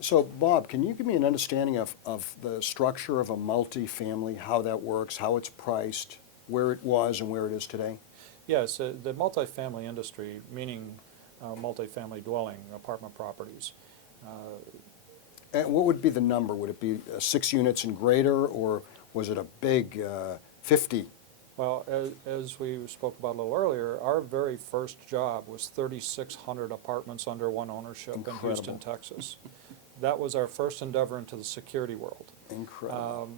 So, Bob, can you give me an understanding of the structure of a multifamily, how that works, how it's priced, where it was and where it is today? Yes, the multifamily industry, meaning multifamily dwelling, apartment properties. Uh, And what would be the number? Would it be 6 units and greater, or was it a big 50? well, as we spoke about a little earlier, our very first job was 3,600 apartments under one ownership in Houston, Incredible. Texas. That was our first endeavor into the security world. Incredible.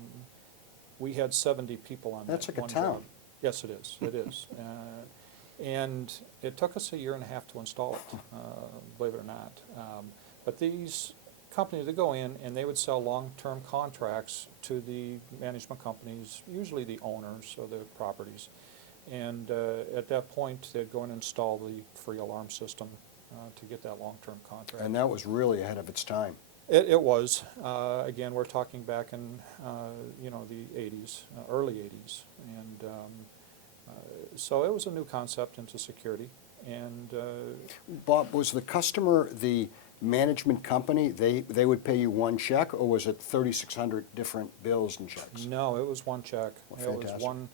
We had 70 people on That's that like a one town. job. Yes, it is. It is. And it took us a year and a half to install it, believe it or not. But these companies would go in and they would sell long-term contracts to the management companies, usually the owners of the properties. And at that point, they'd go in and install the free alarm system to get that long-term contract. And that was really ahead of its time. It was. Again, we're talking back in, the 80s, early 80s. And so it was a new concept into security. And Bob, was the customer the management company? They would pay you one check, or was it 3,600 different bills and checks? no, it was one check. Well, It was fantastic.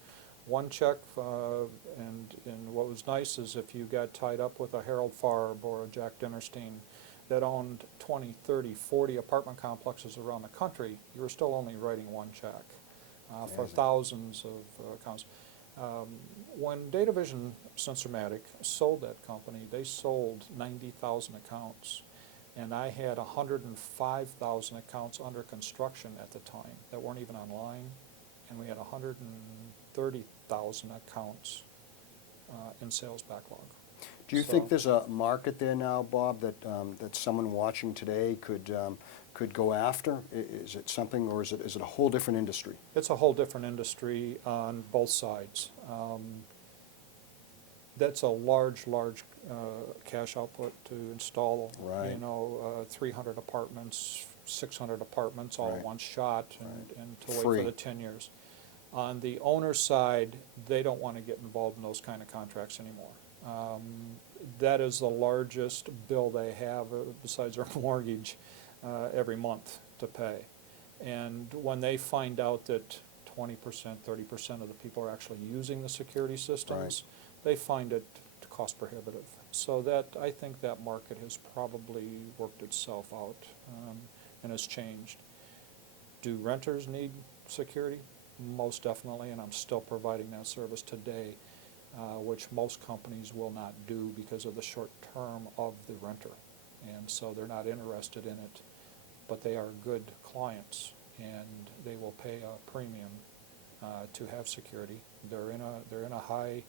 one check. And what was nice is if you got tied up with a Harold Farb or a Jack Dinnerstein that owned 20, 30, 40 apartment complexes around the country, you were still only writing one check for Amazing. thousands of accounts. When Data Vision Sensormatic sold that company, they sold 90,000 accounts, and I had 105,000 accounts under construction at the time that weren't even online, and we had 130,000 accounts in sales backlog. Do you So- think there's a market there now, Bob, that someone watching today could go after? Is it something, or is it a whole different industry? It's a whole different industry on both sides. That's a large cash output to install, Right. 300 apartments, 600 apartments all in Right. one shot, Right. and to wait Free. for the 10 years. On the owner side, they don't want to get involved in those kind of contracts anymore. That is the largest bill they have, besides their mortgage, every month to pay. And when they find out that 20%, 30% of the people are actually using the security systems, they find it cost prohibitive. So I think that market has probably worked itself out and has changed. Do renters need security? Most definitely, and I'm still providing that service today, which most companies will not do because of the short term of the renter. And so they're not interested in it, but they are good clients, and they will pay a premium to have security. They're in a high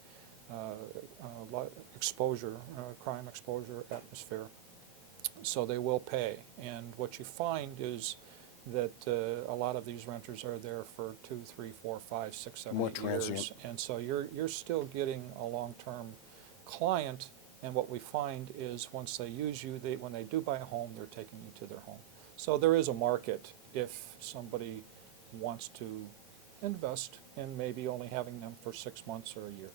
exposure, crime exposure atmosphere, so they will pay. And what you find is that a lot of these renters are there for 2, 3, 4, 5, 6, 7, More 8 years, transient. and so you're still getting a long-term client. And what we find is once they use you, when they do buy a home, they're taking you to their home. So there is a market if somebody wants to invest in maybe only having them for 6 months or a year.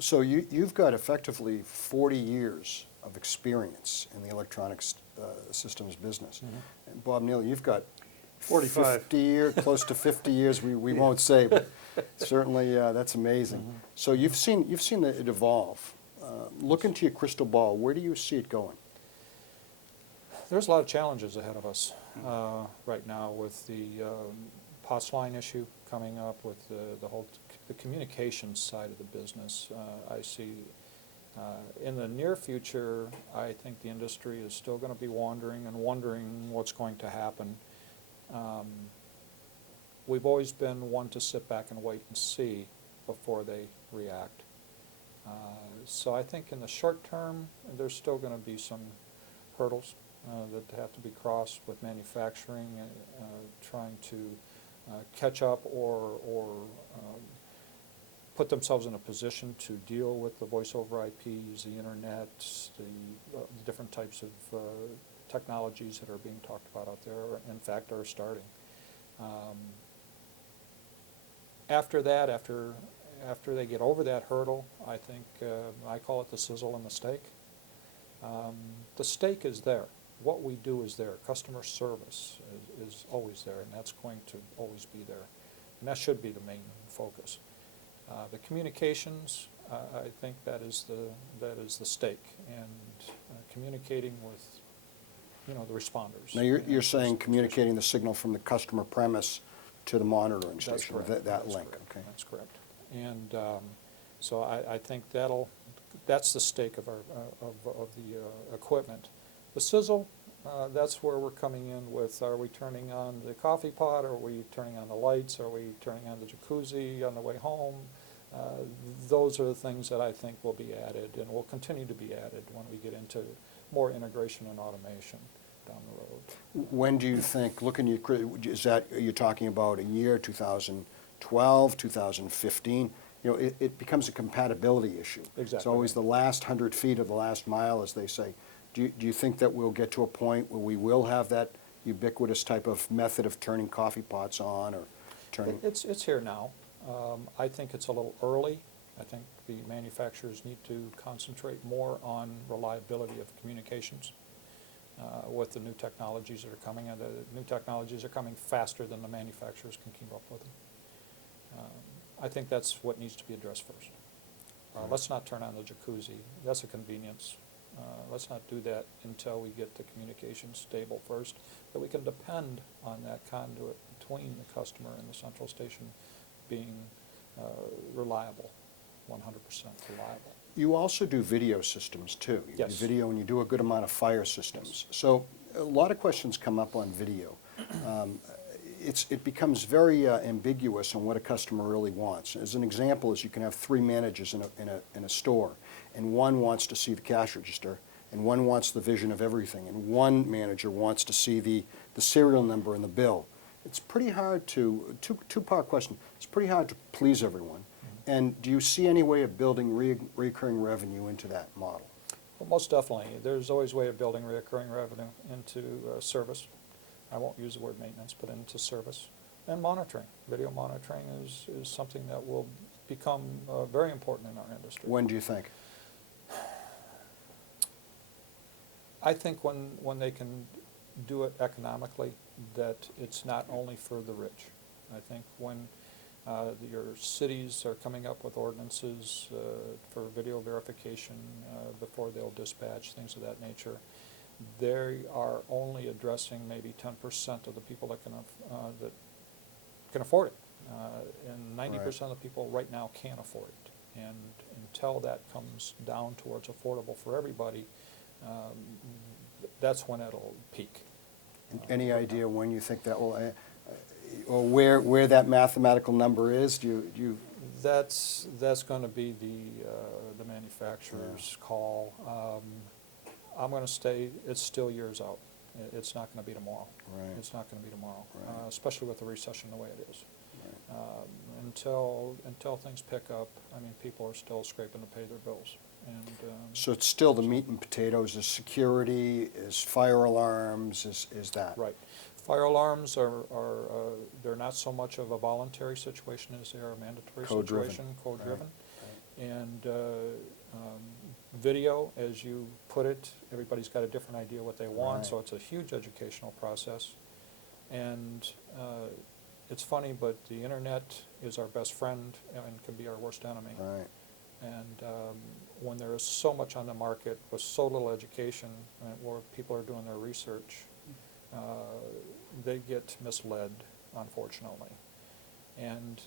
So you've got effectively 40 years of experience in the electronics systems business. Mhm. And Bob Neely, you've got 45. 50 years, close to 50 years. We won't say, but certainly that's amazing. Mhm. So you've seen it evolve. Look into your crystal ball. Where do you see it going? There's a lot of challenges ahead of us right now with the POTS line issue coming up, with the communications side of the business. I see in the near future, I think the industry is still going to be wandering and wondering what's going to happen. We've always been one to sit back and wait and see before they react. So I think in the short term, there's still going to be some hurdles that have to be crossed with manufacturing, trying to catch up or put themselves in a position to deal with the voice over IPs, the internet, the different types of technologies that are being talked about out there, or in fact are starting. After that, after they get over that hurdle, I think I call it the sizzle and the steak. The steak is there. what we do is there. Customer service is always there, and that's going to always be there. And that should be the main focus. The communications, I think that is the stake, and communicating with, you know, the responders. Now, you're saying communicating the signal from the customer premise to the monitoring That's station, correct. that That's link, correct. okay. That's correct. And so I think that's the stake of the equipment. The sizzle, that's where we're coming in with, are we turning on the coffee pot, are we turning on the lights, are we turning on the jacuzzi on the way home? Those are the things that I think will be added and will continue to be added when we get into more integration and automation down the road. When do you think, looking at, is that, are you talking about a year, 2012, 2015? You know, it becomes a compatibility issue. Exactly. It's always the last 100 feet of the last mile, as they say. Do you think that we'll get to a point where we will have that ubiquitous type of method of turning coffee pots on or turning? It's here now. I think it's a little early. I think the manufacturers need to concentrate more on reliability of communications with the new technologies that are coming. And the new technologies are coming faster than the manufacturers can keep up with them. I think that's what needs to be addressed first. Let's not turn on the jacuzzi. That's a convenience. Let's not do that until we get the communication stable first, that we can depend on that conduit between the customer and the central station being reliable, 100% reliable. You also do video systems too. You Yes. do video and you do a good amount of fire systems. So a lot of questions come up on video. It becomes very ambiguous on what a customer really wants. As an example, is you can have three managers in a store, and one wants to see the cash register, and one wants the vision of everything, and one manager wants to see the serial number and the bill. It's pretty hard to, two-part question, it's pretty hard to please everyone. Mm-hmm. And do you see any way of building recurring revenue into that model? Well, most definitely. There's always a way of building recurring revenue into service. I won't use the word maintenance, but into service. And monitoring. Video monitoring is something that will become very important in our industry. When do you think? I think when they can do it economically, that it's not only for the rich. I think when your cities are coming up with ordinances for video verification before they'll dispatch, things of that nature, they are only addressing maybe 10% of the people that can afford it. And 90% of the people right now can't afford it. And until that comes down towards affordable for everybody, that's when it'll peak. Any idea when you think that will, or where that mathematical number is? Do you? That's going to be the manufacturer's call. I'm going to stay. It's still years out. It's not going to be tomorrow. Right. It's not going to be tomorrow, Right. especially with the recession the way it is. Right. Until things pick up, I mean, people are still scraping to pay their bills. And So it's still the meat and potatoes, is security, is fire alarms, is that? right. Fire alarms are they're not so much of a voluntary situation as they are a mandatory Code-driven. situation, code-driven. Right. And video, as you put it, everybody's got a different idea what they want, Right. so it's a huge educational process. And it's funny, but the internet is our best friend and can be our worst enemy. Right. And when there is so much on the market with so little education, where people are doing their research, they get misled, unfortunately. And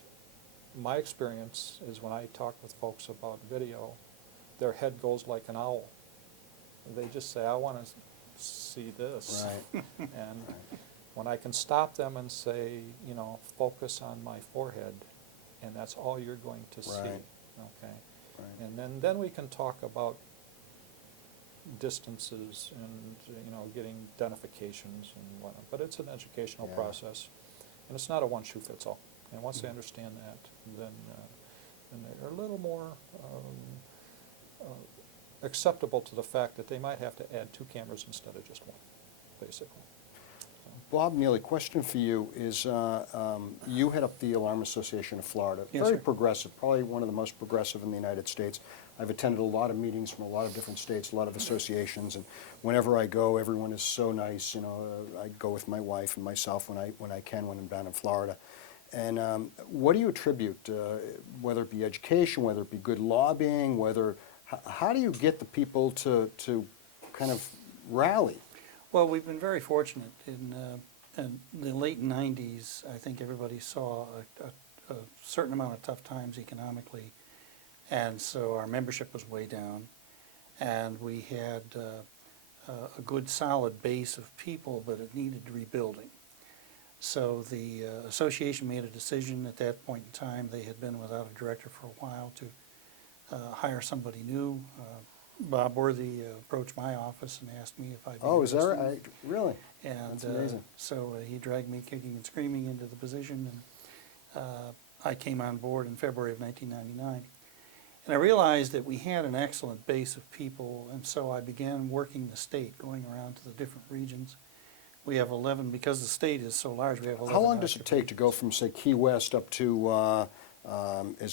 my experience is when I talk with folks about video, their head goes like an owl. They just say, I want to see this. Right. And when I can stop them and say, you know, focus on my forehead, and that's all you're going to see. Right. Okay. Right. And then we can talk about distances and, you know, getting identifications and whatnot. But it's an educational Yeah. process, and it's not a one-shoe-fits-all. And once they understand that, then they're a little more acceptable to the fact that they might have to add 2 cameras instead of just 1, basically. Bob, Neely, question for you is, you head up the Alarm Association of Florida. Yes, Very sir. progressive, probably one of the most progressive in the United States. I've attended a lot of meetings from a lot of different states, a lot of associations, and whenever I go, everyone is so nice. You know, I go with my wife and myself when I can, when I'm down in Florida. And what do you attribute, whether it be education, whether it be good lobbying, how do you get the people to kind of rally? Well, we've been very fortunate. In the late 90s, I think everybody saw a certain amount of tough times economically, and so our membership was way down, and we had a good solid base of people, but it needed rebuilding. So the association made a decision at that point in time. They had been without a director for a while to hire somebody new. Bob Worthy approached my office and asked me if I'd be Oh, is that interested. right? Really? And That's amazing. so he dragged me kicking and screaming into the position, and I came on board in February of 1999. And I realized that we had an excellent base of people, and so I began working the state, going around to the different regions. We have 11, because the state is so large, we have 11. How long does it take to go from, say, Key West up to, is